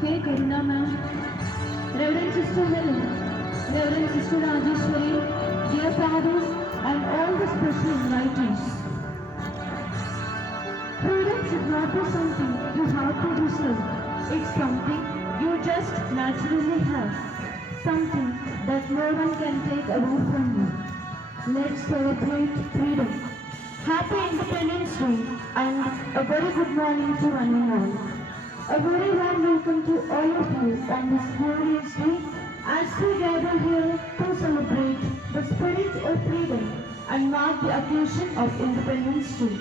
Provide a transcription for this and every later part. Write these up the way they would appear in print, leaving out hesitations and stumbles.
K. Karuna ma'am, Reverend Sister Helen, Reverend Sister Rajeshwari, dear fathers, and all the special invitees. Freedom should not be something you have to deserve. It's something you just naturally have. Something that no one can take away from you. Let's celebrate freedom. Happy Independence Day and a very good morning to one and all. A very warm welcome to all of you on this glorious day as we gather here to celebrate the spirit of freedom and mark the occasion of Independence Day.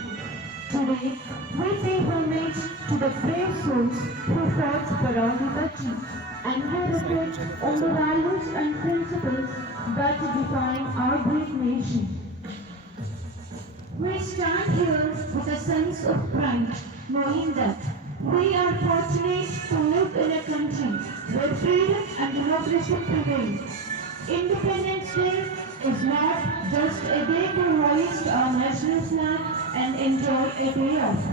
Today, we pay homage to the brave souls who fought for our liberty and who reflect on the values and principles that define our great nation. We stand here with a sense of pride, knowing that we are fortunate to live in a country where freedom and democracy prevail. Independence Day is not just a day to hoist our national flag and enjoy a day off.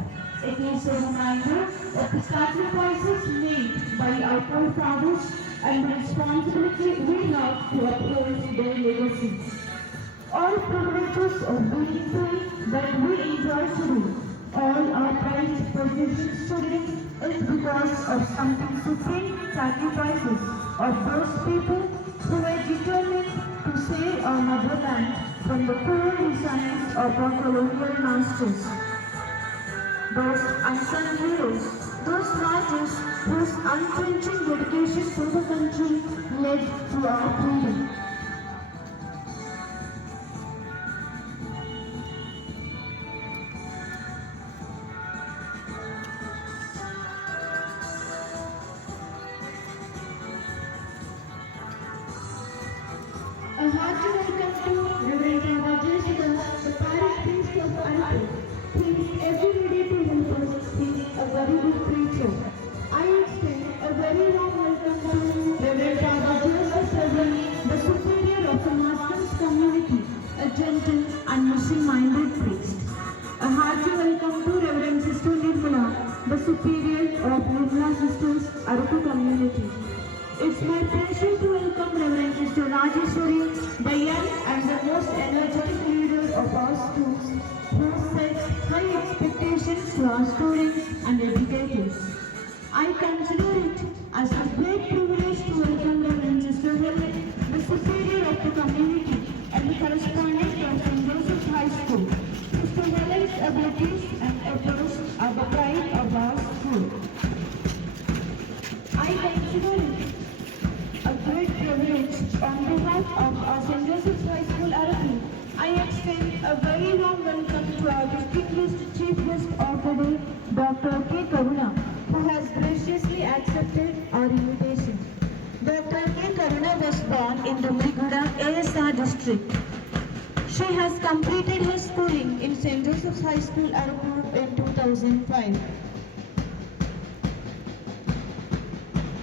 It is a reminder of the sacrifices made by our forefathers and the responsibility we have to uphold their legacy. All privileges of being free that we enjoy today, all our prized possessions today is because of something supreme sacrifices of those people who were determined to save our motherland from the cruel designs of our colonial masters. Those unsung heroes, those martyrs whose unflinching dedication to the country led to our freedom. A hearty welcome to Reverend Rajeshwara, the parish priest of Arapur. He is every day to help us. He is a very good preacher. I extend a very warm welcome to Reverend Joseph Praveen, the superior of the Muslims community, a gentle and mission-minded priest. A hearty welcome to Reverend Sister Nirmala, the superior of Nirmala Sisters Arapur community. It's my pleasure to welcome Reverend Sister Rajeshwari, the young and the most energetic leader of our schools, who sets high expectations to our students and educators. I consider it as a great privilege to welcome Reverend Sister Helen, the superior of the community and the correspondent of St. Joseph's High School. Sister Helen's abilities and efforts are the pride of our school. I consider it a great privilege on behalf of our St. Joseph's High School Arapur. I extend a very warm welcome to our distinguished chief guest of the day, Dr. K. Karuna, who has graciously accepted our invitation. Dr. K. Karuna was born in the Mriguda ASR district. She has completed her schooling in St. Joseph's High School Arapur in 2005.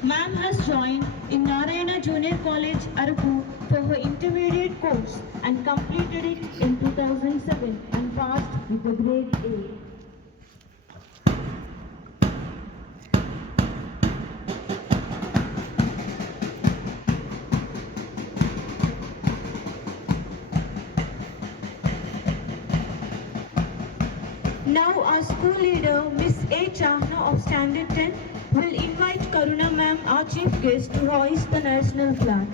Ma'am has joined in Narayana Junior College, Arapur for her intermediate course and completed it in 2007 and passed with a grade A. Now our school leader, Miss A. Chahna of Standard 10, will invite Karuna ma'am, our chief guest, to hoist the national flag.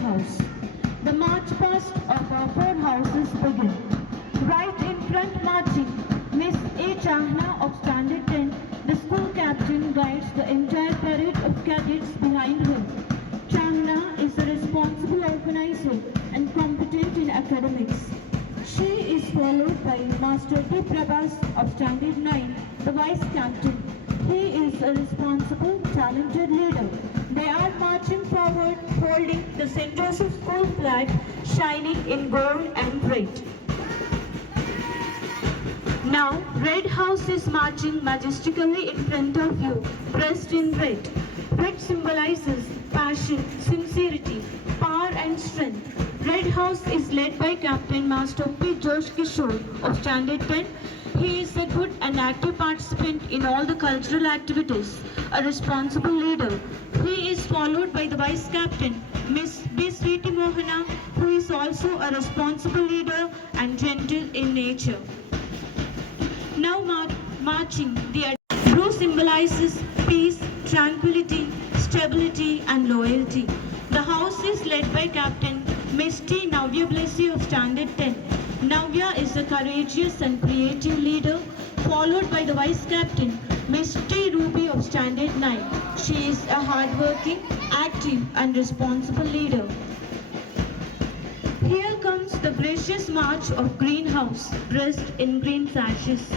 House. The march past of our four houses begin. Right in front marching, Miss A. Chahna of Standard 10, the school captain guides the entire parade of cadets behind her. Chahna is a responsible organizer and competent in academics. She is followed by Master T. Prabhas of Standard 9, the vice captain. He is a responsible, talented leader. They are marching forward holding the St. Joseph School flag shining in gold and red. Now, Red House is marching majestically in front of you, dressed in red. Red symbolizes passion, sincerity, power and strength. Red House is led by Captain Master P. Josh Kishore of Standard 10. He is a good and active participant in all the cultural activities, a responsible leader. He is followed by the Vice Captain, Miss B. Sweeti Mohana, who is also a responsible leader and gentle in nature. Now marching, the blue symbolizes peace, tranquility, stability and loyalty. The house is led by Captain Miss T. Navya Blessy of Standard 10. Navya is a courageous and creative leader, followed by the Vice Captain Miss T. Ruby of Standard 9. She is a hardworking, active and responsible leader. Here comes the gracious march of Greenhouse, dressed in green sashes.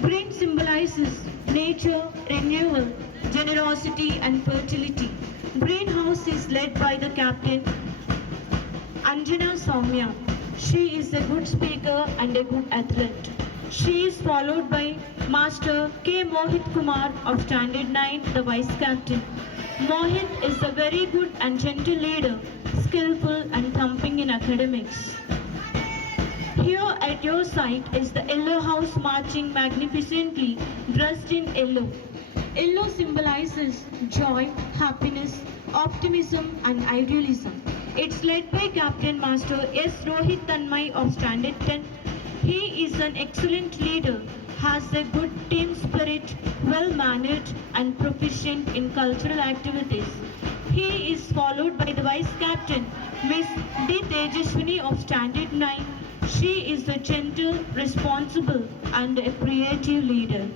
Green symbolizes nature, renewal, generosity and fertility. Greenhouse is led by the captain, Anjana Soumya. She is a good speaker and a good athlete. She is followed by Master K. Mohit Kumar of Standard 9, the Vice Captain. Mohit is a very good and gentle leader, skillful and thumping in academics. Here at your side is the Yellow House marching magnificently, dressed in yellow. Yellow symbolizes joy, happiness, optimism and idealism. It's led by Captain Master S. Rohit Tanmay of Standard 10. He is an excellent leader, has a good team spirit, well-mannered and proficient in cultural activities. He is followed by the Vice Captain, Miss D. Tejaswini of Standard 9. She is a gentle, responsible and a creative leader.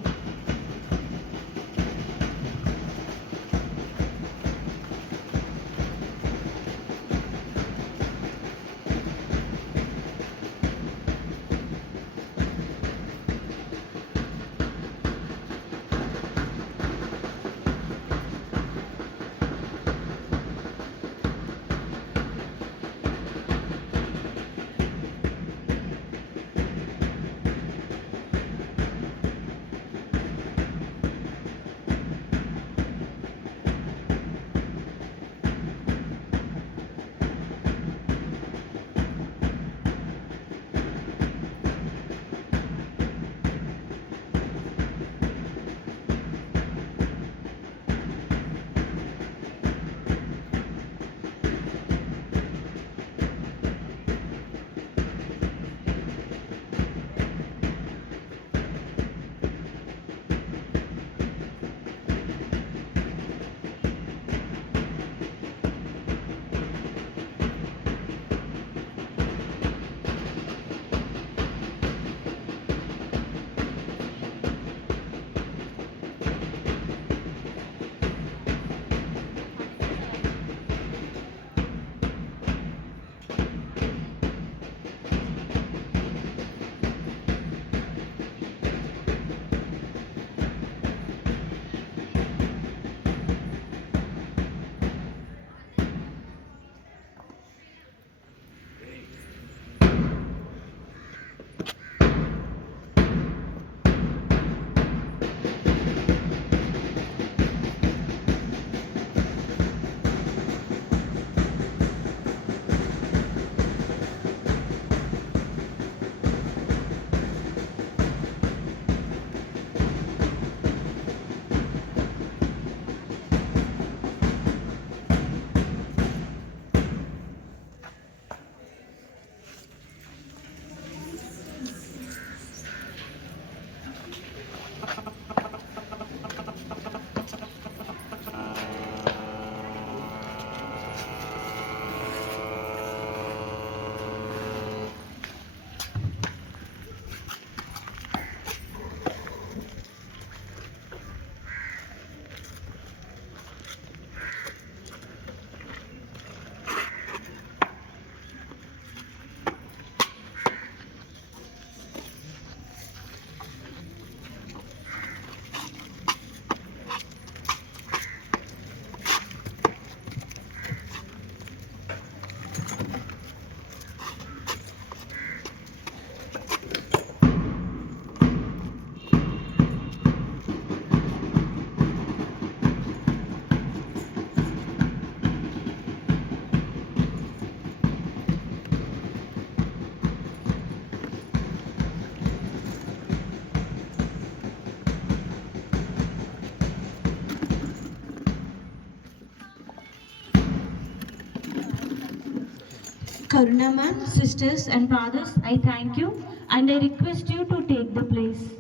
Karunaman, sisters and brothers, I thank you and I request you to take the place.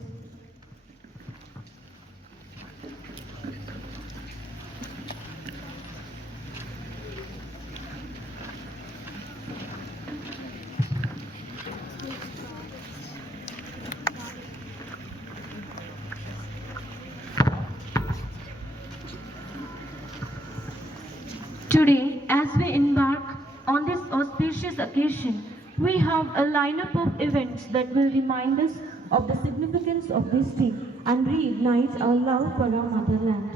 Today, as we embark on this auspicious occasion, we have a lineup of events that will remind us of the significance of this day and reignite our love for our motherland.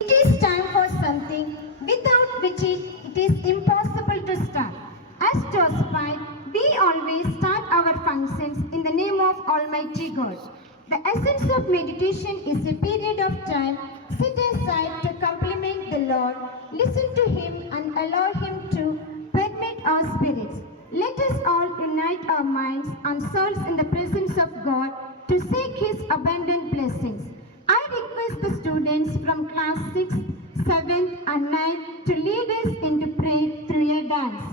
It is time for something without which it is impossible to start. As Josephine, we always start our functions in the name of Almighty God. The essence of meditation is a period of time set aside to compliment the Lord, listen to Him and allow Him to permeate our spirits. Let us all unite our minds and souls in the presence of God to seek His abundant blessings. I request the students from class 6, 7 and 9 to lead us into prayer through a dance.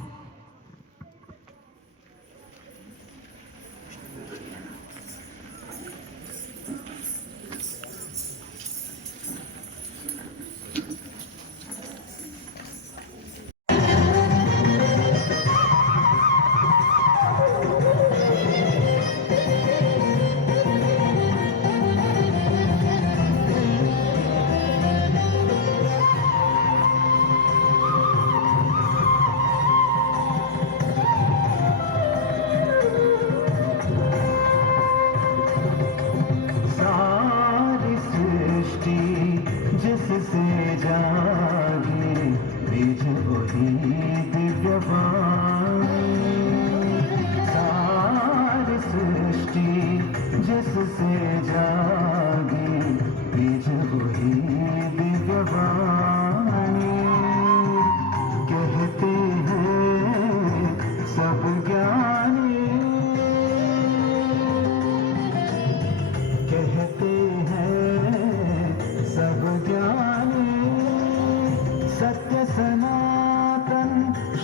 सारी सृष्टि जिससे जागी बीज वही दिव्यवाणी सारी सृष्टि जिससे जागी बीज वही दिव्यवाणी कहते हैं सब ज्ञानी कहते हैं सब ज्ञानी सत्य सनातन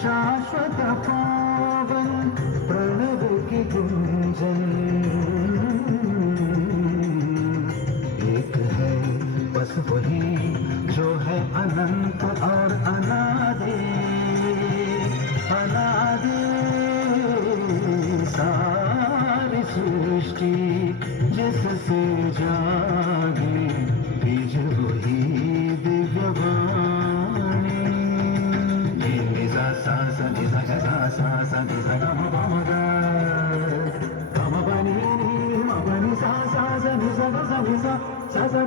शाश्वत पावन प्रणव की गुंजन एक है बस वही जो है अनंत और अनादि अनादि सारी सृष्टि जिससे जागी बीज वही दिव्यवाणी नी सा सा सा नि सा गा सा सा नि सा गा म प म गा ग म प नि नि म प नि सा सा सा नि सा गा सा नि सा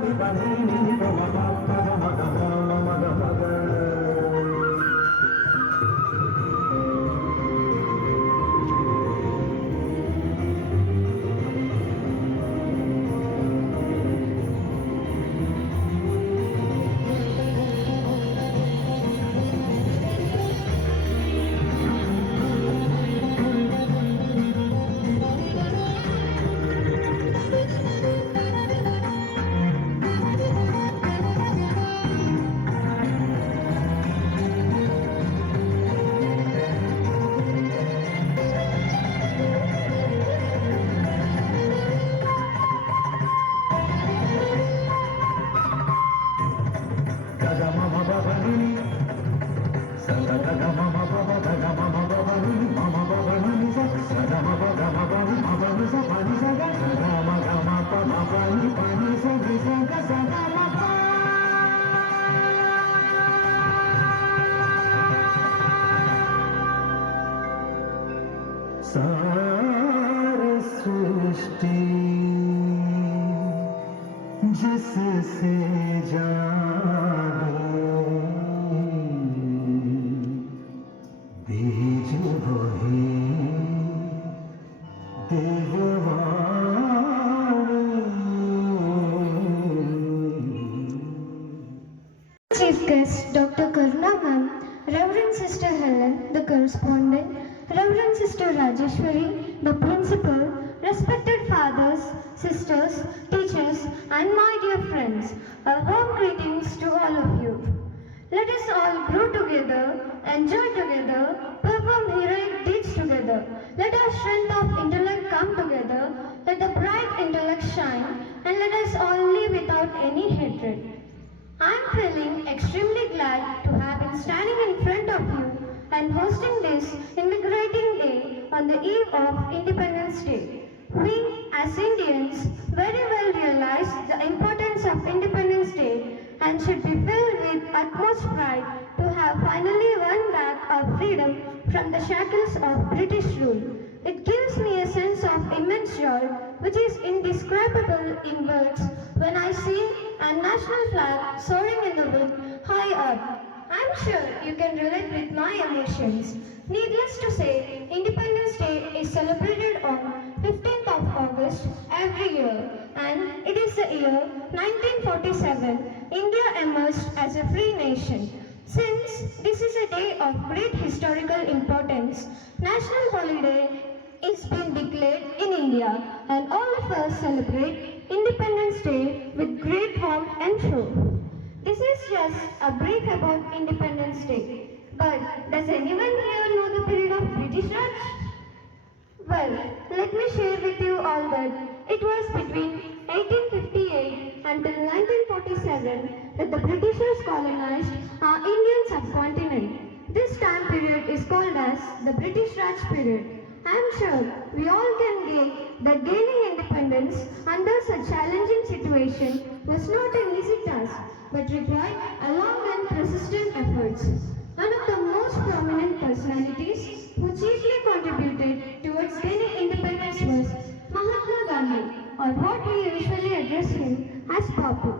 नि प नि प म प प ग म ग म म ग म ग सारी सृष्टि जिससे जागी बीज वही Divyavani Chief Guest, Dr. Karuna Ma'am, Reverend Sister Helen, the correspondent, Reverend Sister Rajeshwari, the principal, respected fathers, sisters, teachers, and my dear friends, a warm greetings to all of you. Let us all grow together, enjoy together, perform heroic deeds together. Let our strength of intellect come together, let the bright intellect shine, and let us all live without any hatred. I am feeling extremely glad to have been standing in front of you and hosting this invigorating day on the eve of Independence Day. We, as Indians, very well realize the importance of Independence Day and should be filled with utmost pride to have finally won back our freedom from the shackles of British rule. It gives me a sense of immense joy which is indescribable in words when I see a national flag soaring in the wind high up. I'm sure you can relate with my emotions. Needless to say, Independence Day is celebrated on 15th of August every year, and it is the year 1947. India emerged as a free nation. Since this is a day of great historical importance, national holiday is being declared in India, and all of us celebrate Independence Day with great warmth and show. This is just a brief about Independence Day. But does anyone here know the period of British Raj? Well, let me share with you all that it was between 1858 until 1947 that the Britishers colonized our Indian subcontinent. This time period is called as the British Raj period. I am sure we all can gauge that gaining independence under such challenging situation was not an easy task, but required a long and persistent efforts. One of the most prominent personalities who chiefly contributed towards gaining independence was Mahatma Gandhi, or what we usually address him as Bapu.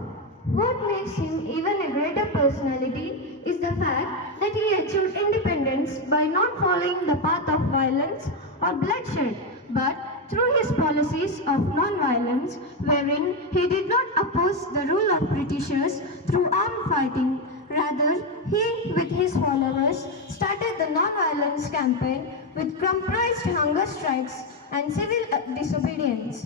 What makes him even a greater personality is the fact that he achieved independence by not following the path of violence or bloodshed, but through his policies of non-violence, wherein he did not oppose the rule of Britishers through armed fighting. Rather, he, with his followers, started the non-violence campaign with comprised hunger strikes and civil disobedience.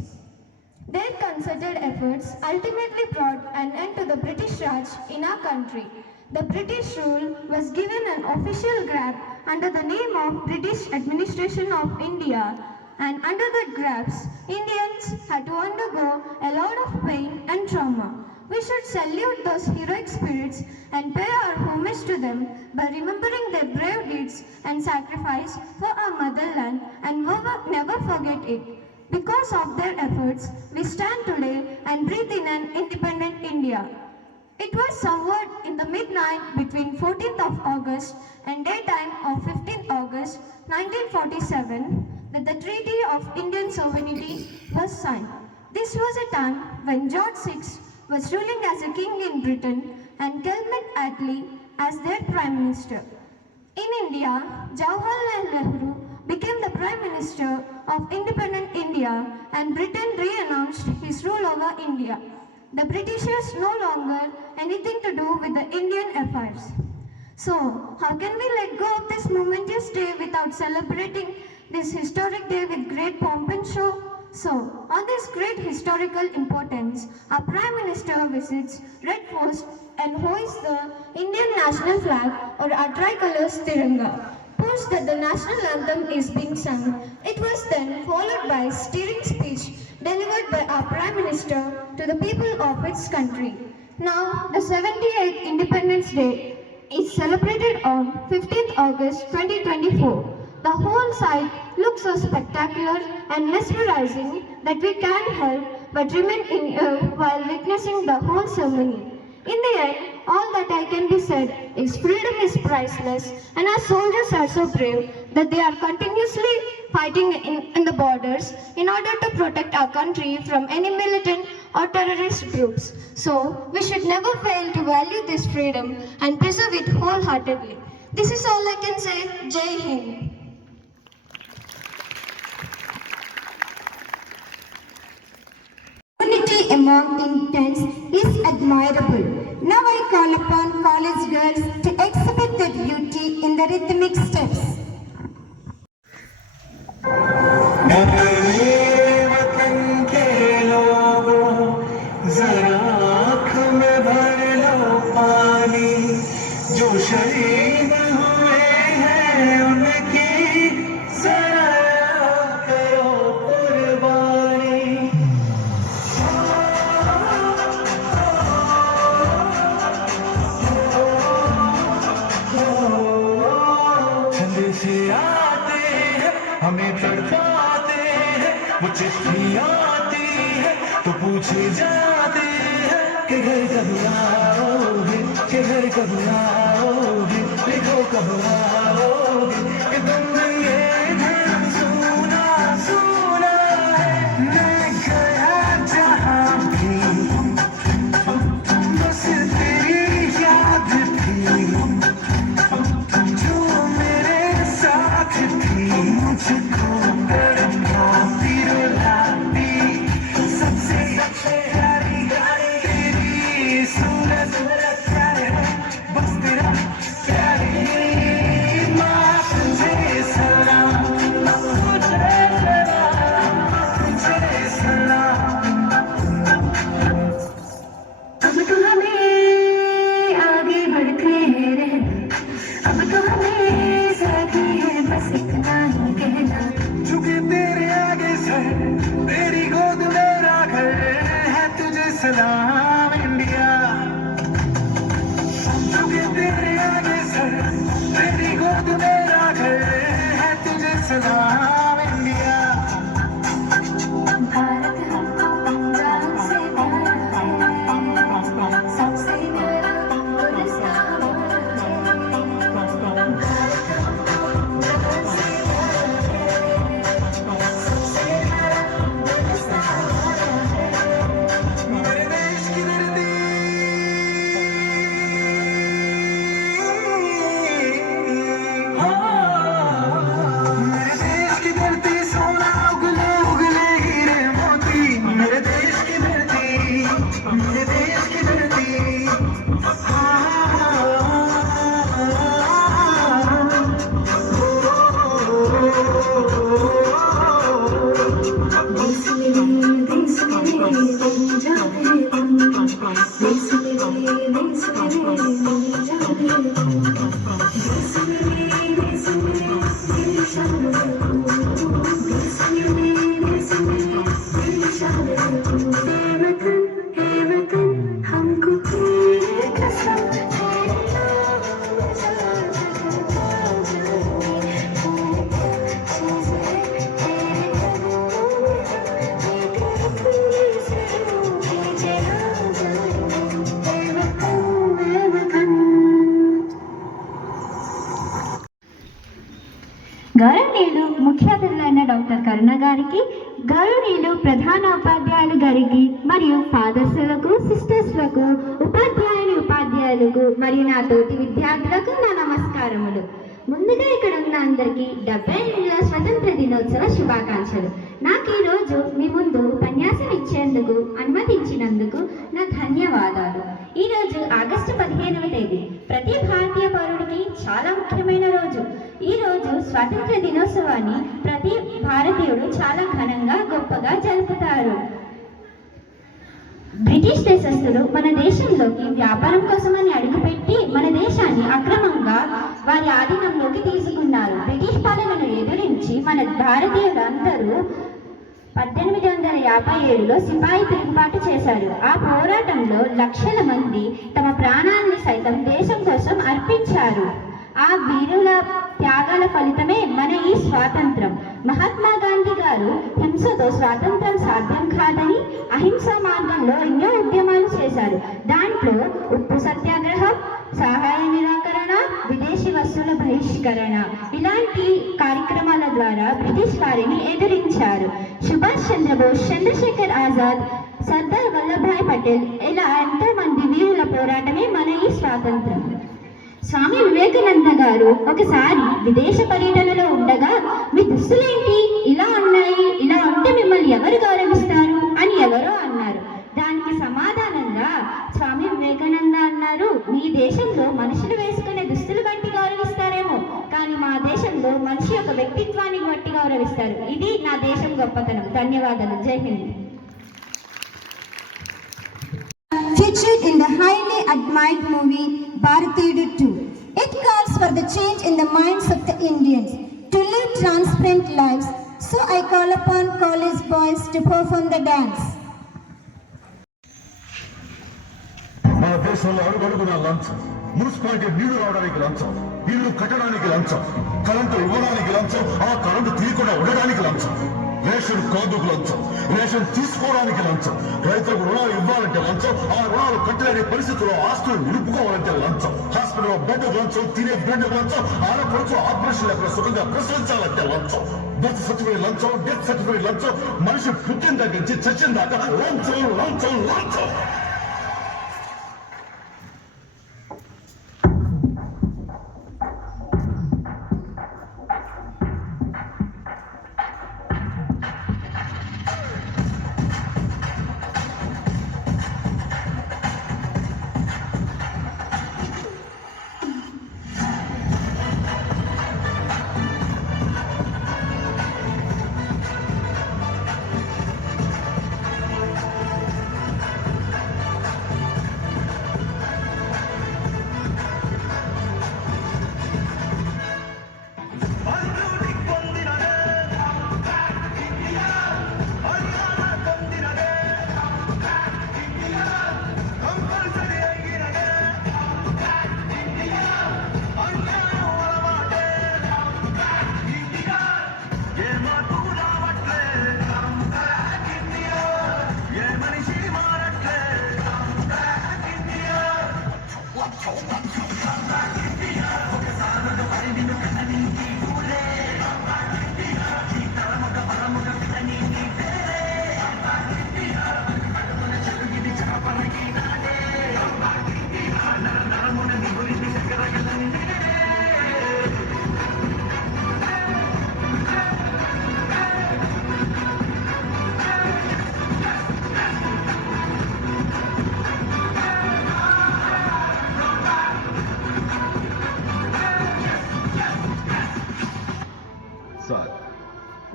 Their concerted efforts ultimately brought an end to the British Raj in our country. The British rule was given an official grab under the name of British Administration of India, and under that grabs, Indians had to undergo a lot of pain and trauma. We should salute those heroic spirits and pay our homage to them by remembering their brave deeds and sacrifice for our motherland and never forget it. Because of their efforts, we stand today and breathe in an independent India. It was somewhat in the midnight between 14th of August and daytime of 15th August 1947 that the Treaty of Indian Sovereignty was signed. This was a time when George VI was ruling as a king in Britain and Clement Attlee as their Prime Minister. In India, Jawaharlal Nehru became the Prime Minister of independent India and Britain re-announced his rule over India. The Britishers no longer anything to do with the Indian affairs. So, how can we let go of this momentous day without celebrating this historic day with great pomp and show? So, on this great historical importance, our Prime Minister visits Red Fort and hoists the Indian national flag or our tricolors Tiranga. Post that the national anthem is being sung, it was then followed by a stirring speech delivered by our Prime Minister to the people of its country. Now, the 78th Independence Day is celebrated on 15th August 2024. The whole site looks so spectacular and mesmerizing that we can't help but remain in awe while witnessing the whole ceremony. In the end, all that I can be said is freedom is priceless, and our soldiers are so brave that they are continuously fighting in the borders in order to protect our country from any militant or terrorist groups. So, we should never fail to value this freedom and preserve it wholeheartedly. This is all I can say. Jai Hind. Unity among Indians is admirable. Now I call upon College rhythmic steps. वतन के लोगों जरा आँख में भर लो पानी, जो शहीद हुए हैं उनकी जरा करो कुर्बानी। संदेशे आते हैं हमें तड़पाते हैं, वो चिट्ठी आती है तो पूछे जाते हैं कि घर कब आओगे, कि घर कब आओगे, लिखो कब आओगे, कि तुमने ये घर सुना सुना है। मैं गया जहाँ भी बस तेरी याद थी, जो मेरे साथ थी, मुझको तड़पाती रुलाती, सबसे प्यारी तेरी सूरत प्यारे, बस तेरा प्यारी माँ तुझे सलाम, तुझे सलाम। अब तो हमें आगे बढ़ते रहना, अब तो हमें साथी है बस इतना ही कहना। झुके तेरे आगे सर, तेरी गोद मेरा घर है, तुझे सलाम इंडिया। झुके तेरे आगे सर, तेरी गोद मेरा घर है, तुझे सलाम इंडिया। भारत हमको पंजाब से प्यारा है, सबसे प्यारा गुलिस्तान हमारा है। भारत हमको पंजाब से प्यारा है, सबसे प्यारा गुलिस्तान हमारा है। मेरे देश की धरती, मेरे देश की धरती, सोना उगले उगले हीरे मोती, मेरे देश की धरती, मेरे देश की धरती। देश मेरे पंजाब है तुम, देश मेरे पंजाब है तुम, देश मेरे दिल शान है तुम, देश मेरे दिल शान है तुम। हे वतन हमको तेरी कसम, तेरे नाम में जान लगता जाए, चीज़ है तेरे कदमों में, एक अपनी से रूठी जला जाए। हे वतन గౌరవనీయులు ముఖ్య అతిథులైన డాక్టర్ కరుణ గారికి, గౌరవనీయులు ప్రధాన ఉపాధ్యాయులు గారికి మరియు ఫాదర్స్లకు, సిస్టర్స్లకు, ఉపాధ్యాయులకు మరియు నా తోటి విద్యార్థులకు నా నమస్కారములు. ముందుగా ఇక్కడ ఉన్న అందరికీ 78వ స్వతంత్ర దినోత్సవ శుభాకాంక్షలు. నాకు ఈరోజు మీ ముందు ఉపన్యాసం ఇచ్చేందుకు అనుమతించినందుకు నా ధన్యవాదాలు. ఈరోజు ఆగస్టు 15వ తేదీ ప్రతి భారతీయ పౌరుడికి చాలా ముఖ్యమైన రోజు. ఈరోజు స్వాతంత్ర దినోత్సవాన్ని ప్రతి భారతీయుడు చాలా ఘనంగా గొప్పగా జరుపుతారు. బ్రిటిష్ దేశస్థులు మన దేశంలోకి వ్యాపారం కోసమని అడుగుపెట్టి మన దేశాన్ని అక్రమంగా వారి ఆధీనంలోకి తీసుకున్నారు. బ్రిటిష్ పాలనను ఎదిరించి మన భారతీయులందరూ 1857లో సిపాయి తిరుగుబాటు చేశారు. ఆ పోరాటంలో లక్షల మంది తమ ప్రాణాన్ని సైతం దేశం కోసం అర్పించారు. ఆ వీరుల త్యాగాల ఫలితమే మన ఈ స్వాతంత్రం. మహాత్మా గాంధీ గారు హింసతో స్వాతంత్రం సాధ్యం కాదని అహింసా మార్గంలో ఎన్నో ఉద్యమాలు చేశారు. దాంట్లో ఉప్పు సత్యాగ్రహం, సహాయ నిరాకరణ, విదేశీ వస్తువుల బహిష్కరణ ఇలాంటి కార్యక్రమాల ద్వారా బ్రిటిష్ వారిని ఎదిరించారు. సుభాష్ చంద్రబోస్, చంద్రశేఖర్ ఆజాద్, సర్దార్ వల్లభాయ్ పటేల్ ఇలా ఎంతో మంది వీరుల పోరాటమే మన ఈ స్వాతంత్రం. స్వామి వివేకానంద గారు ఒకసారి విదేశ పర్యటనలో ఉండగా, మీ దుస్తులేంటి ఇలా ఉన్నాయి, ఇలా ఉంటే మిమ్మల్ని ఎవరు గౌరవిస్తారు అని ఎవరో అన్నారు. దానికి సమాధానంగా స్వామి వివేకానంద అన్నారు, మీ దేశంలో మనుషులు వేసుకునే దుస్తులు బట్టి గౌరవిస్తారేమో, మనిషి యొక్క వ్యక్తిత్వాన్ని బట్టి గౌరవిస్తారు. ఇది నా దేశం గొప్పతనం. ధన్యవాదాలు. జై Hind. Featured in the highly admired movie Bharatiyudu 2. It calls for the change in the minds of the Indians to live transparent lives. So I call upon college boys to perform the dance. మన దేశంలో అడుగడుగున లంచం, municipality నీళ్లు రావడానికి లంచం, ఇల్లు కట్టడానికి లంచం, కరెంటు ఇవ్వడానికి లంచం, ఆ కరెంటు తీయకుండా ఉండడానికి లంచం, రేషన్ కార్డుకు లంచం, రేషన్ తీసుకోవడానికి లంచం, రైతులకు రుణాలు ఇవ్వాలంటే లంచం, ఆ రుణాలు కట్టలేని పరిస్థితుల్లో ఆస్తులు నిలుపుకోవాలంటే లంచం, హాస్పిటల్లో బెడ్ లంచం, తినే బెడ్ లంచం, ఆడపడుచు ఆపరేషన్ లేకుండా సుఖంగా ప్రసవించాలంటే లంచం, బర్త్ సర్టిఫికేట్ లంచం, డెత్ సర్టిఫికేట్ లంచం, మనిషి పుట్టిన దగ్గర నుంచి చచ్చిన దాకా లంచం లంచం లంచం.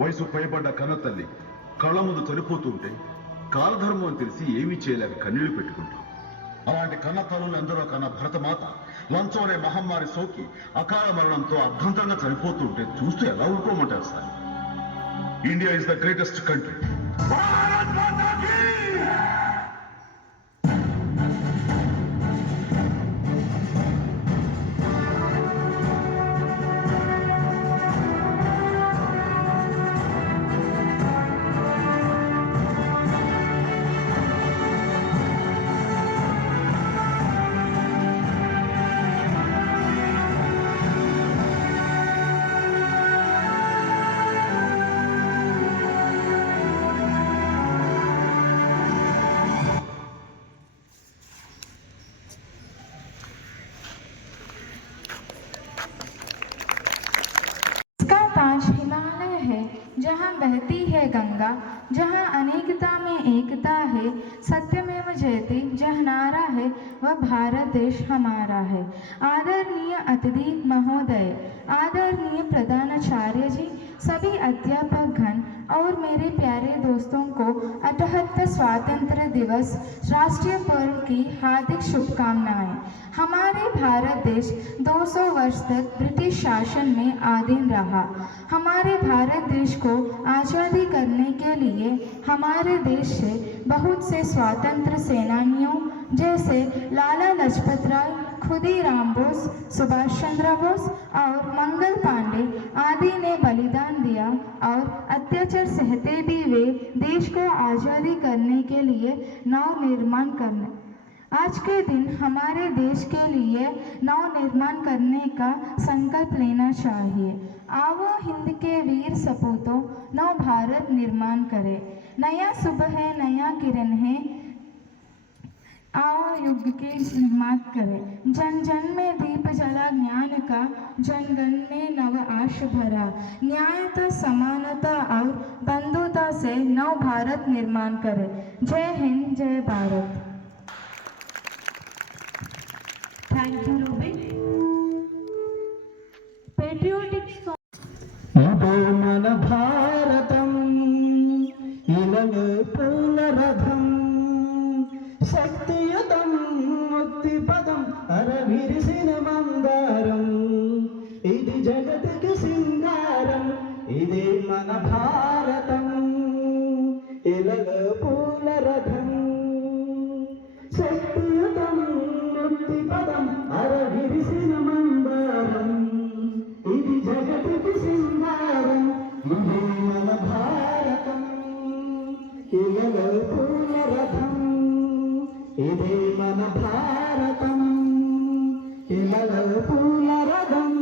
వయసు పైబడ్డ కన్న తల్లి కళ్ళ ముందు చనిపోతుంటే కాలధర్మం అని తెలిసి ఏమీ చేయలేక కన్నీళ్లు పెట్టుకుంటాం. అలాంటి కన్న తల్లులు ఎందరో కన్న భరతమాత లంచం అనే మహమ్మారి సోకి అకాల మరణంతో అర్ధంతంగా చనిపోతుంటే చూస్తూ ఎలా ఊరుకోమంటారు sir? India is the greatest country. Himalaya है जहाँ बहती है गंगा, जहाँ अनेकता में एकता है, सत्यमेव जयते जह नारा है, वह भारत देश हमारा है। आदरणीय अतिथि महोदय, आदरणीय प्रधानाचार्य जी, सभी अध्यापक गण और मेरे प्यारे दोस्तों को 78 स्वतंत्रता दिवस राष्ट्रीय पर्व की हार्दिक शुभकामनाएं। हमारे भारत देश 200 वर्ष तक ब्रिटिश शासन में अधीन रहा। हमारे भारत देश को आज़ादी करने के लिए हमारे देश से बहुत से स्वतंत्र सेनानियों जैसे लाला लाजपत राय, खुदीराम बोस, सुभाष चंद्र बोस और मंगल पांडे आदि ने बलिदान दिया और अत्याचार सहते भी वे देश को आज़ादी करने के लिए नव निर्माण करने। आज के दिन हमारे देश के लिए नव निर्माण करने का संकल्प लेना चाहिए। आओ हिंद के वीर सपूतों, नव भारत निर्माण करें। नया सुबह है, नया किरण है, आओ युग के निर्माण करें। जन जन में दीप जला ज्ञान का, जन गण में नव आश भरा। न्यायता, समानता और बंधुता से नव भारत निर्माण करें। जय हिंद, जय Bharat. Thank you, Ruben. Patriotic song. విరిసిన మందారం ఇది జగతికి సింగారం ఇదే మన భారతం ఇలలో పూల రథం శక్తియుతం ముక్తి పదం అర విరిసిన మందారం ఇది జగతికి సింగారం ఇదే మన భారతం ఇలలో పూల రథం ఇదే మన భారతం ఇలలో పూల రథం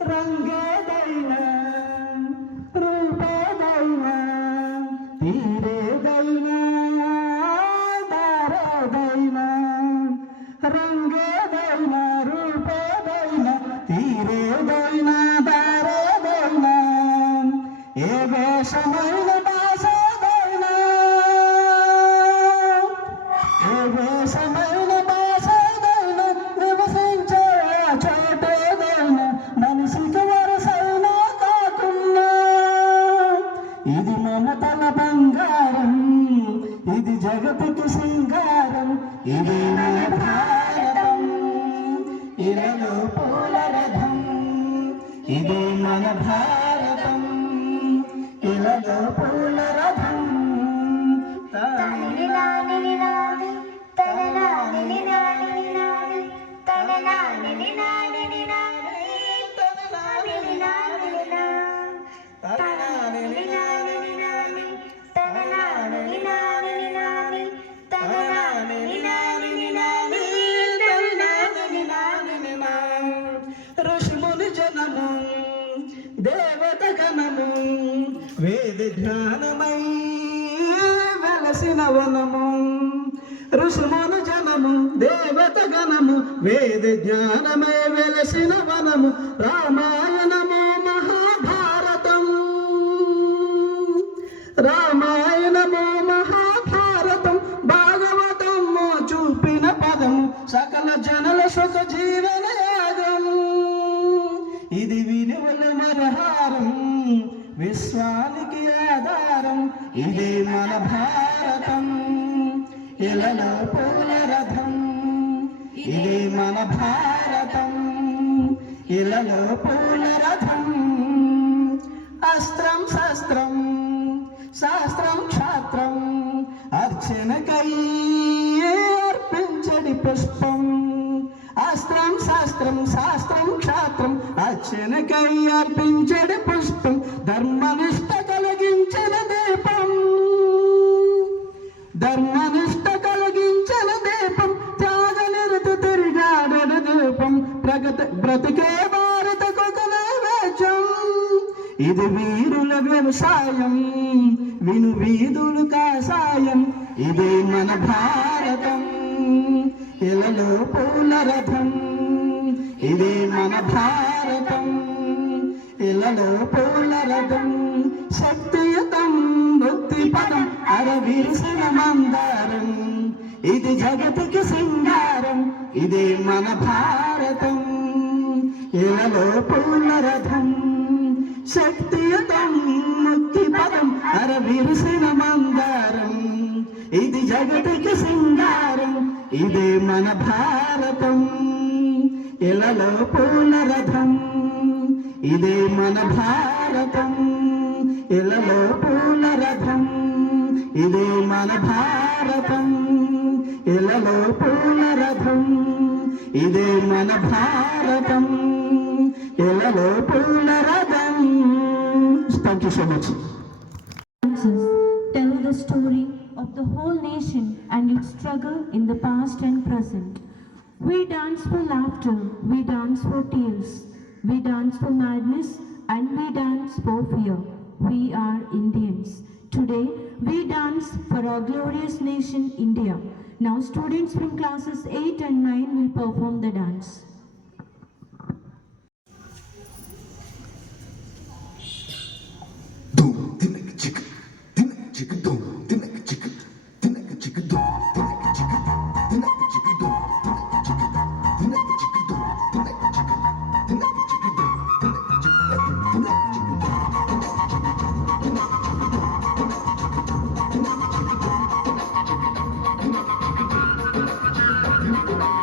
రంగేదైనా రూపేదైనా తీరేదైనా దారేదైనా రంగేదైనా రూపేదైనా తీరేదైనా దారేదైనా ఏ వేషమైన భాషదైనా ఏ వేషమైన భాషదైనా నివసించే చోటేదైనా మనిషికి వరసైనా కాకున్నా ఇది మమతల బంగారం ఇది జగతికి సింగారం ఇది మన భారతం ఇలలో పూల రథం ఇది మన భారతం ఇలలో పూల రథం ఋషిముని జనము దేవత గణము వేద ధ్యానమై వెలసిన వనము ఋషిముని జనము దేవత గణము వేద జ్ఞానమై వెలసిన వనము రామాయణము మహాభారతం రామాయణము మహాభారతం భాగవతము చూపిన పదము సకల జనుల సుఖ జీవన యాగం ఇది విలువల మరహారం విశ్వానికి ఆధారం ఇది మన భారతం ఇలలో పూల రథం ఇది మన భారతం ఇలలో పూల రథం అస్త్రం శస్త్రం శాస్త్రం క్షాత్రం అర్చనకై అర్పించడి పుష్పం అస్త్రం శాస్త్రం శాస్త్రం క్షాత్రం అర్చనకై అర్పించడి పుష్పం ధర్మనిష్ట కలిగించిన దీపం ధర్మనిష్ట కలిగించిన దీపం త్యాగ నిరత తిరిగాడన దీపం బ్రతికే భారతకొక నైవేద్యం ఇది వీరుల వ్యవసాయం విను వీధులు కాసాయం ఇది మన భారతం ఇలలో పూల రథం ఇది మన భారతం ఇలలో పూల రథం శక్తియుతం ముక్తి పదం అర విరిసిన మందారం ఇది జగతికి సింగారం ఇది మన భారతం ఇలలో పూల రథం శక్తియుతం ముక్తి పదం అర విరిసిన మందారం ఇది జగతికి సింగారం ఇదే మన భారతం ఇలలో పూల రథం ఇదే మన భారతం ఇలలో పూల రథం ఇదే మన భారతం ఇలలో పూల రథం ఇదే మన భారతం ఇలలో పూల రథం. Thank you so much. Dances tell the story of the whole nation and its struggle in the past and present. We dance for laughter, we dance for tears, we dance for madness, and we dance for fear. We are Indians. Today, we dance for our glorious nation, India. Now, students from classes 8 and 9 will perform the dance. Thank you.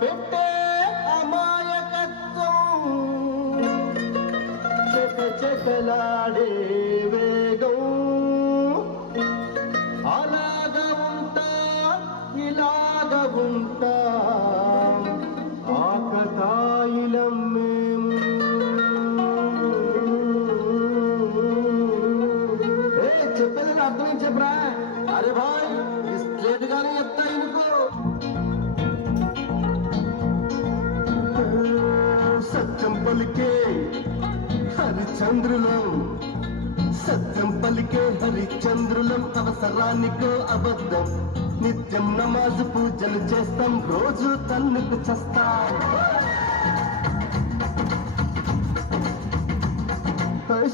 పెట్టే అమాయకత్వం చెకచెకలాడే వేగం అలాగ ఉంటా ఇలాగ ఉంటా ఆకతాయిలం మేము చెప్పేది అర్థం చెప్పరా అరే భాయ్ స్ట్రేట్ గానే చెప్తా ఇనుకో సత్యం పలికే హరిచంద్రులం సత్యం పలికే హరిచంద్రులం అవసరానికో అబద్ధం నిత్యం నమాజు పూజలు చేస్తాం రోజు తన్నుకు చస్తాం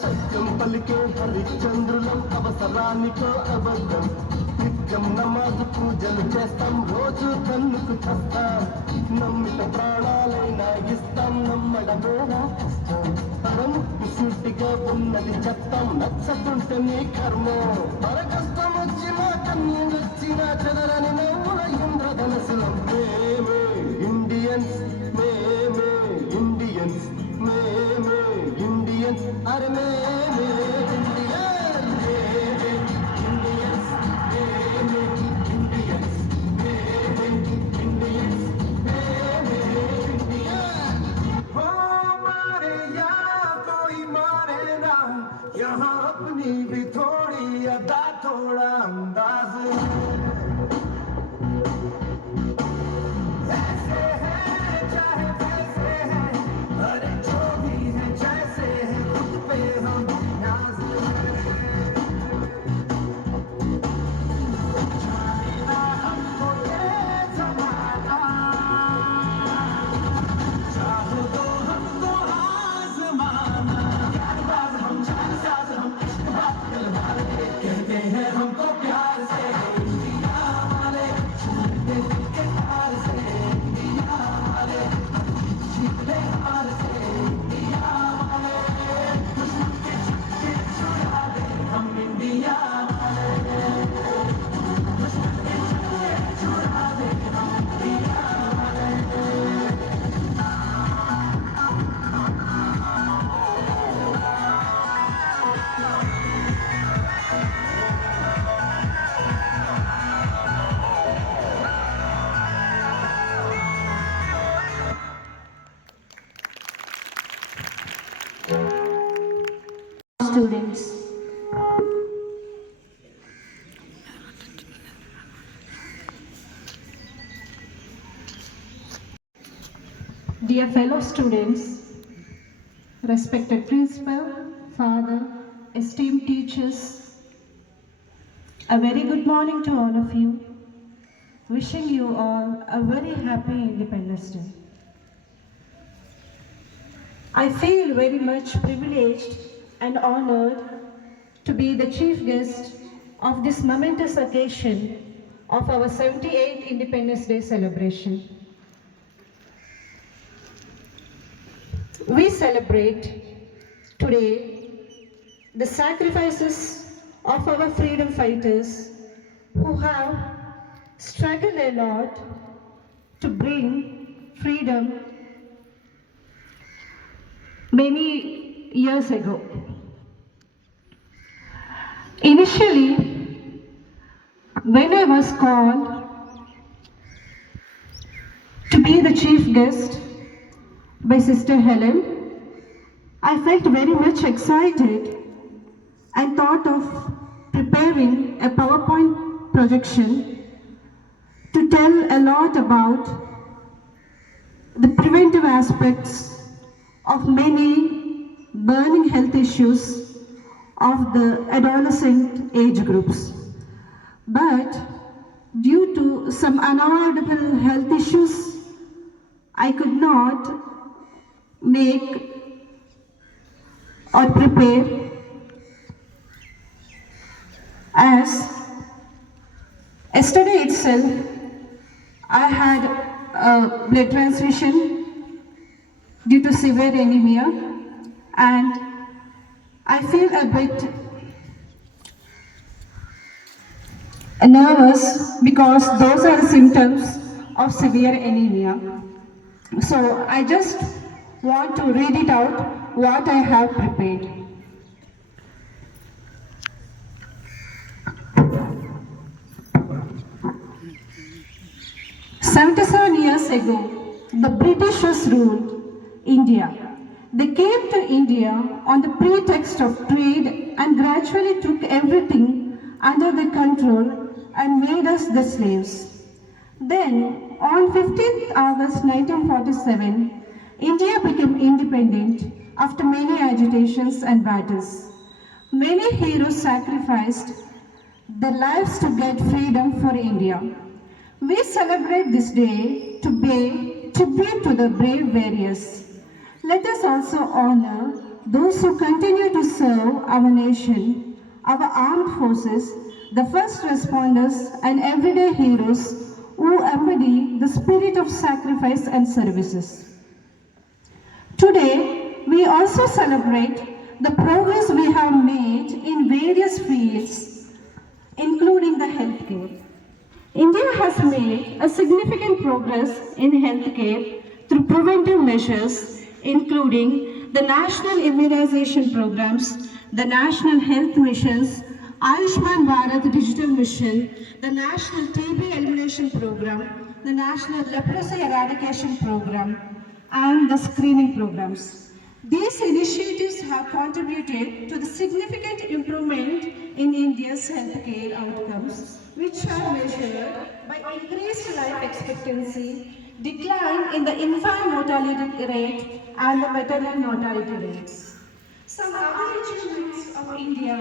సత్యం పలికే హరిచంద్రులం అవసరానికో అబద్ధం నిత్యం నమాజు పూజలు చేస్తాం రోజు తన్నుకు చస్తాం నమ్మిత ప్రాణాలైనా ఇస్తాం నమ్మడమేరా పరముక్కు సూటిగా ఉన్నది చెప్తాం నచ్చకుంటే నీ కర్మ మన కష్టం వచ్చినా కన్నీళ్ళొచ్చినా చెదరని నవ్వుల ఇంద్రధనసులం మేమే ఇండియన్స్ మేమే ఇండియన్స్ మేమే ఇండియన్స్ అరే మేమే ఇండియన్ మేమే ఇండియన్స్ మేమే ఇండియన్స్ మేమే ఇండియన్స్ మేమే ఇండియన్ हो मारे या कोई मारे ना यहाँ अपनी भी थोड़ी अदा थोड़ा अंदाज ऐसे है चाहे वैसे है अरे जो भी है जैसे है खुद पे हम नाज जानेगा हमको ये जमाना चाहो तो हमको आजमाना यारबाज हम जानसाज हम इश्क बात दिलवाले कहते हैं हमको प्यार से इंडिया वाले छूटे दिल के तार से इंडिया वाले जीते हार से इंडिया वाले दुश्मन के छक्के छुड़ा दे हम इंडिया वाले दुश्मन के छक्के छुड़ा दे हम इंडिया वाले Students, dear fellow students, respected principal, father, esteemed teachers, a very good morning to all of you. Wishing you all a very happy Independence Day. I feel very much privileged and honored to be the chief guest of this momentous occasion of our 78th Independence Day celebration. We celebrate today the sacrifices of our freedom fighters who have struggled a lot to bring freedom many years ago. Initially, when I was called to be the chief guest by Sister Helen, I felt very much excited and thought of preparing a PowerPoint projection to tell a lot about the preventive aspects of many burning health issues of the adolescent age groups. But due to some unavoidable health issues, I could not make or prepare as yesterday itself I had a blood transfusion due to severe anemia, and I feel a bit nervous because those are the symptoms of severe anemia. So I just want to read it out what I have prepared. "77 years ago, the Britishers ruled India. They came to India on the pretext of trade and gradually took everything under their control and made us the slaves. Then, on 15th August 1947, India became independent after many agitations and battles. Many heroes sacrificed their lives to get freedom for India. We celebrate this day to pay tribute to the brave warriors. Let us also honor those who continue to serve our nation, our armed forces, the first responders, and everyday heroes who embody the spirit of sacrifice and services. Today, we also celebrate the progress we have made in various fields, including the healthcare. India has made a significant progress in healthcare through preventive measures, including the national immunization programs, the national health missions, Ayushman Bharat Digital Mission, the National TB Elimination Program, the National Leprosy Eradication Program, and the screening programs. These initiatives have contributed to the significant improvement in India's healthcare outcomes, which are measured by increased life expectancy, decline in the infant mortality rate, and the maternal mortality rates. Some other achievements of India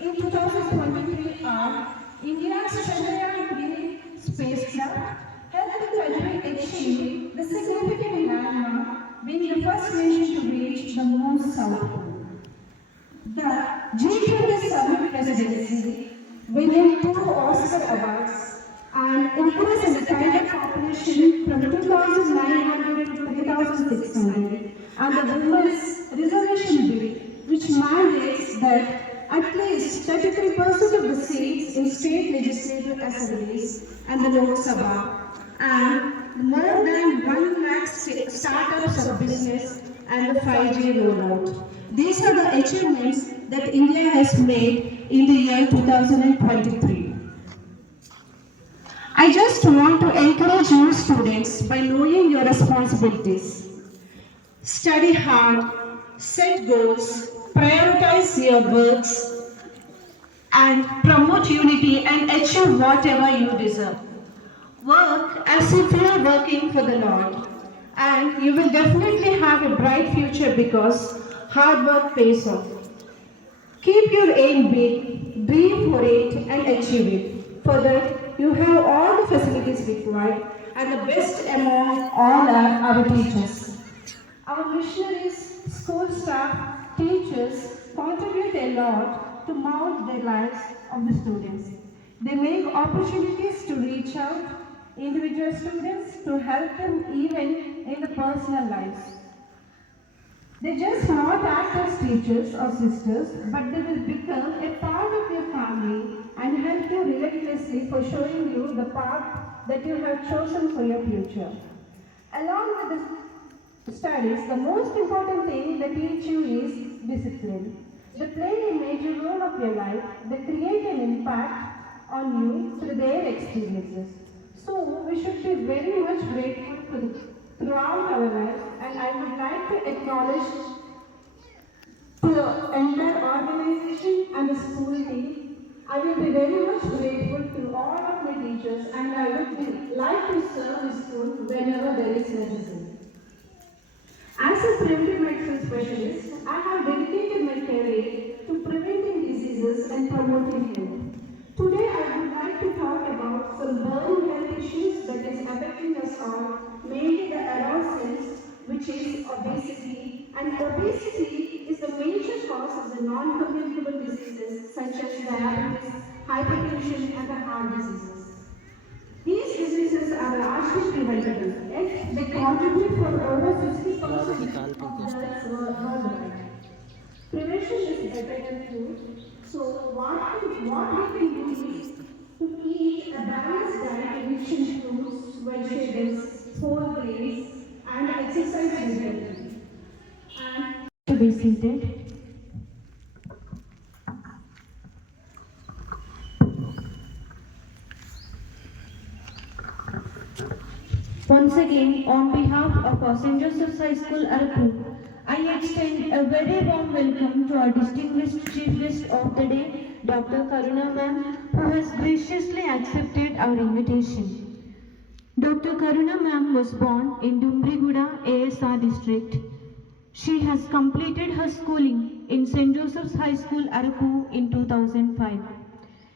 in 2023 are India's Chandrayaan-3 spacecraft helped the country achieve the significant landmark, being the first nation to reach the moon's south pole. The G20 Summit presidency, winning 2 Oscar awards, and increase in the target population from 2,900 to 3,600, and the Women's Reservation Bill, which mandates that at least 33% of the seats in state legislative assemblies and the Lok Sabha, and more than 1 lakh startups of business and the 5G rollout. These are the achievements that India has made in the year 2023. I just want to encourage you students by knowing your responsibilities. Study hard, set goals, prioritize your works, and promote unity and achieve whatever you deserve. Work as if you are working for the Lord, and you will definitely have a bright future because hard work pays off. Keep your aim big, dream for it, and achieve it. For that, you have all the facilities required, and the best among all are our teachers. Our missionaries, school staff, teachers contribute a lot to mold the lives of the students. They make opportunities to reach out individual students to help them even in the personal lives. They just not act as teachers or sisters, but they will become a part of your family and help you relentlessly for showing you the path that you have chosen for your future. Along with the studies, the most important thing they teach you is discipline. They play a major role of your life. They create an impact on you through their experiences. So we should be very much grateful throughout our lives, and I would like to acknowledge the entire organization and the school team. I will be very much grateful to all of my teachers, and I would like to serve the school whenever there is necessary. As a preventive medicine specialist, I have dedicated my career to preventing diseases and promoting health. Today, I would like to talk about some burning health issues that is affecting us all, mainly the adolescents, which is obesity. And obesity is the major cause of the non-communicable diseases such as diabetes, hypertension, and the heart diseases. These diseases are largely preventable, yet they contribute for over 60% of deaths worldwide. Prevention is better than cure. So what we can do is to eat a balanced diet which includes initiatives, sport days, and exercise regularly. And To be seated. Once again, on behalf of our St. Joseph's High School, Araku, I extend a very warm welcome to our distinguished chief guest of the day, Dr. Karuna ma'am, who has graciously accepted our invitation. Dr. Karuna ma'am was born in Dumbriguda, ASR district. She has completed her schooling in St. Joseph's High School, Araku in 2005.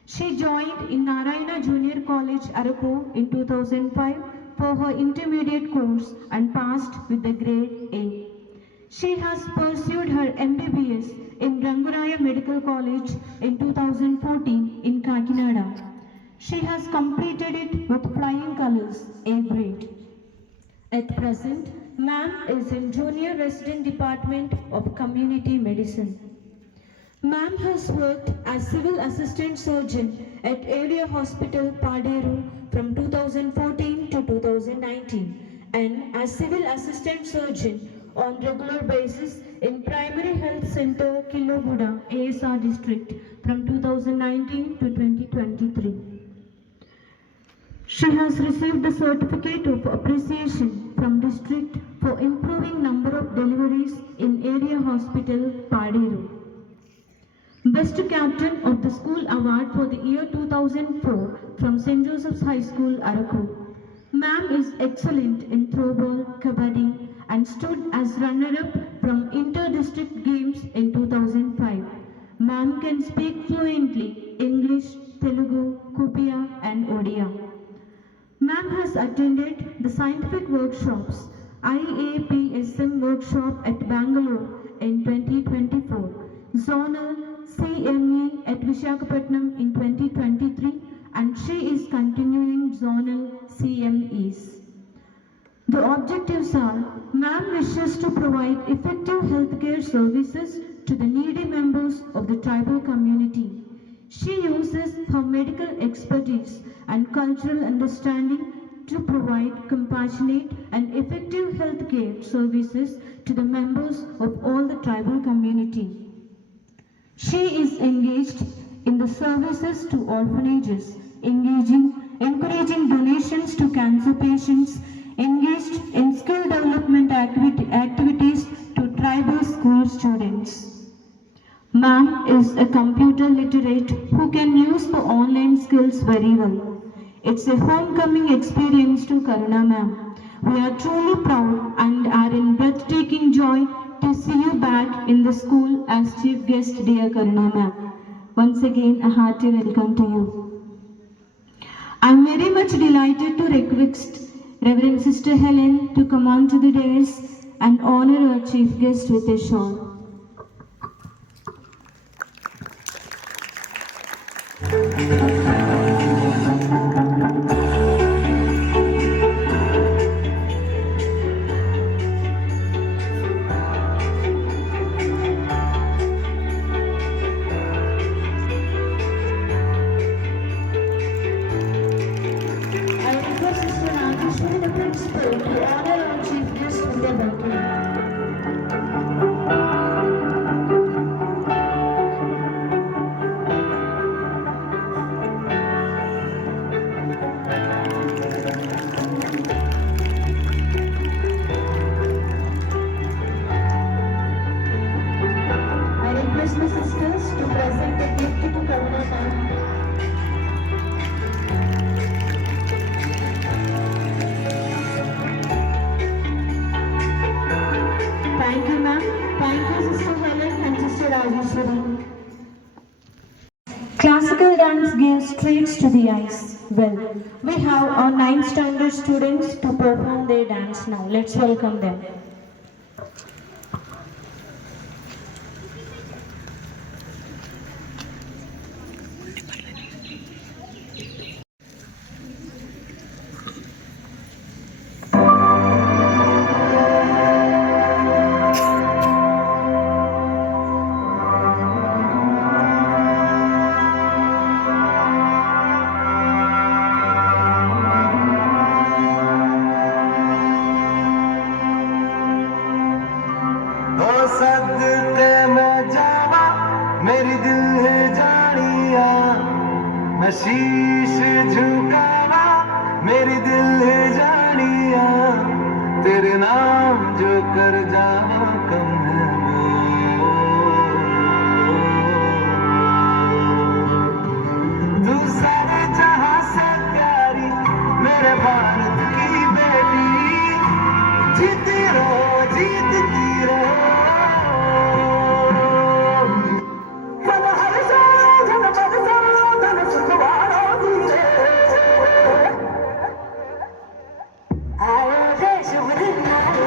She joined in Narayana Junior College, Araku in 2005 for her intermediate course and passed with the grade A. She has pursued her MBBS in Ranguraya Medical College in 2014 in Kakinada. She has completed it with flying colors, A grade. At present, ma'am is in Junior Resident Department of Community Medicine. Ma'am has worked as Civil Assistant Surgeon at Area Hospital, Paderu from 2014 to 2019 and as Civil Assistant Surgeon on regular basis in Primary Health Center, Kiloguda, ASR District from 2019 to 2023. She has received the Certificate of Appreciation from District for improving number of deliveries in Area Hospital, Paderu. Best Captain of the School Award for the year 2004 from St. Joseph's High School, Araku. Ma'am is excellent in throwball, kabaddi and stood as runner-up from inter-district games in 2005. Ma'am can speak fluently English, Telugu, Kupiya and Odia. Ma'am has attended the scientific workshops IAPSM workshop at Bangalore in 2024, Zonal CME at Visakhapatnam in 2023 and she is continuing Zonal CMEs. The objectives are, ma'am wishes to provide effective healthcare services to the needy members of the tribal community. She uses her medical expertise and cultural understanding to provide compassionate and effective healthcare services to the members of all the tribal community. She is engaged in the services to orphanages, encouraging donations to cancer patients, engaged in skill development activities to tribal school students. Ma'am is a computer literate who can use the online skills very well. It's a homecoming experience to Karuna ma'am. We are truly proud and are in breathtaking joy to see you back in the school as chief guest, dear Karuna ma'am. Once again, a hearty welcome to you. I'm very much delighted to request Reverend Sister Helen to come on to the dais and honor our chief guest with a shawl. Thank you, ma'am. Thank you, Sister Helen and Sister Rajeshwari. Classical dance gives treats to the eyes. Well, we have our 9th standard students to perform their dance now. Let's welcome them. मैं शीश झुकावा मेरी दिल जानिया तेरे नाम जो कर जावा कम है तू सारे जहां से प्यारी मेरे भारत की बेटी जीती रहो जीतती रहो मन हर साल धन पद साल धन सुख वारो धीरे आयो रे शुभ दिन आयो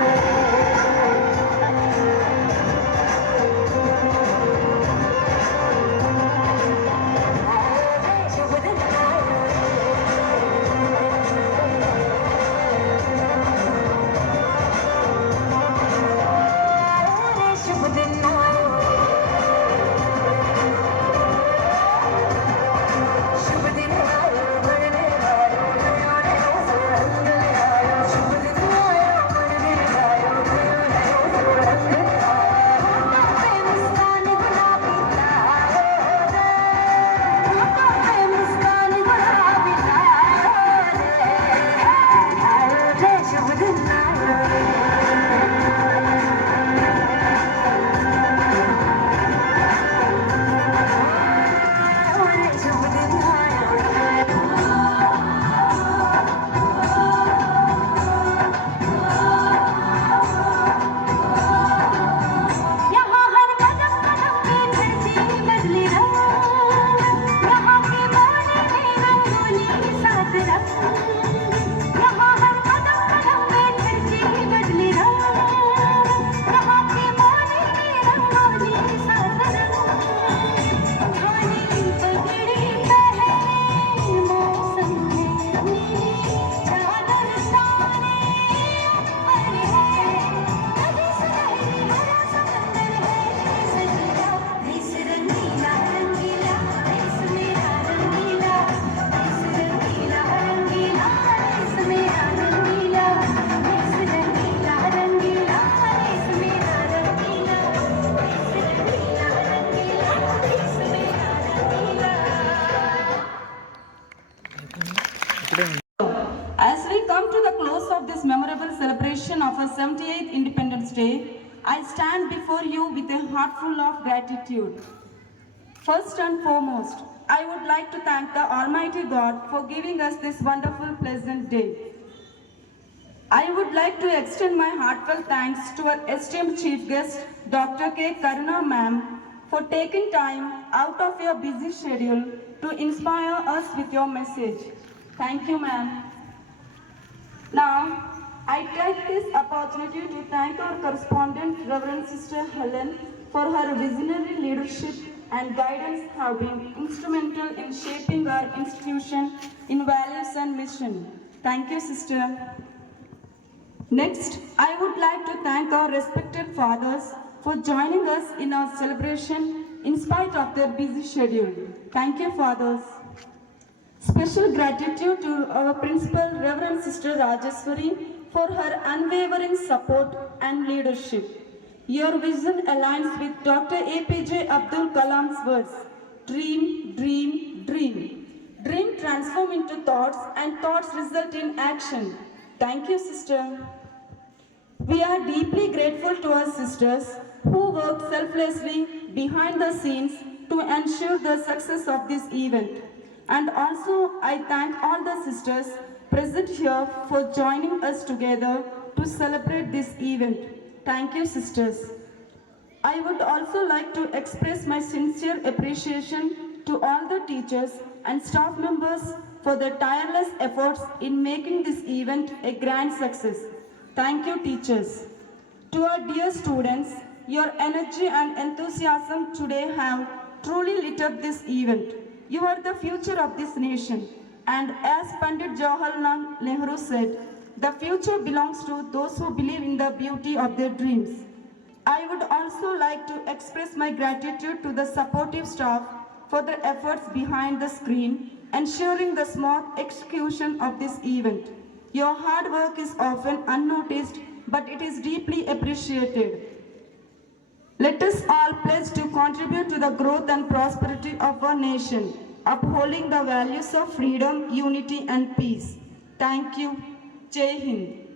As we come to the close of this memorable celebration of our 78th Independence Day, I stand before you with a heart full of gratitude. First and foremost, I would like to thank the Almighty God for giving us this wonderful, pleasant day. I would like to extend my heartfelt thanks to our esteemed chief guest, Dr. K. Karuna ma'am, for taking time out of your busy schedule to inspire us with your message. Thank you, ma'am. Now, I take this opportunity to thank our correspondent, Reverend Sister Helen, for her visionary leadership and guidance have been instrumental in shaping our institution in values and mission. Thank you, sister. Next, I would like to thank our respected fathers for joining us in our celebration in spite of their busy schedule. Thank you, fathers. Special gratitude to our principal, Reverend Sister Rajeswari, for her unwavering support and leadership. Your vision aligns with Dr. APJ Abdul Kalam's words, dream, dream, dream. Dream transform into thoughts and thoughts result in action. Thank you, sister. We are deeply grateful to our sisters who work selflessly behind the scenes to ensure the success of this event. And also, I thank all the sisters present here for joining us together to celebrate this event. Thank you, sisters. I would also like to express my sincere appreciation to all the teachers and staff members for their tireless efforts in making this event a grand success. Thank you, teachers. To our dear students, your energy and enthusiasm today have truly lit up this event. You are the future of this nation. And as Pandit Jawaharlal Nehru said, the future belongs to those who believe in the beauty of their dreams. I would also like to express my gratitude to the supportive staff for their efforts behind the screen, ensuring the smooth execution of this event. Your hard work is often unnoticed, but it is deeply appreciated. Let us all pledge to contribute to the growth and prosperity of our nation. upholding the values of freedom, unity and peace. Thank you. Jai Hind.